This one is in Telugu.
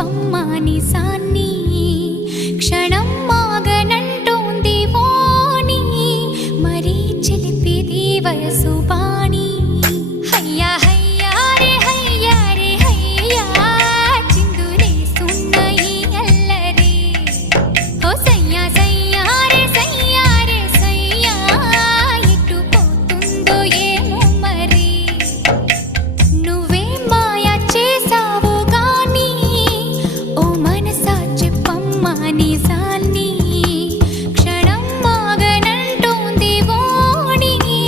పమ్మాని సాన్ని క్షణం మాగనంటోంది వాణి మరీ వయసు బాణి.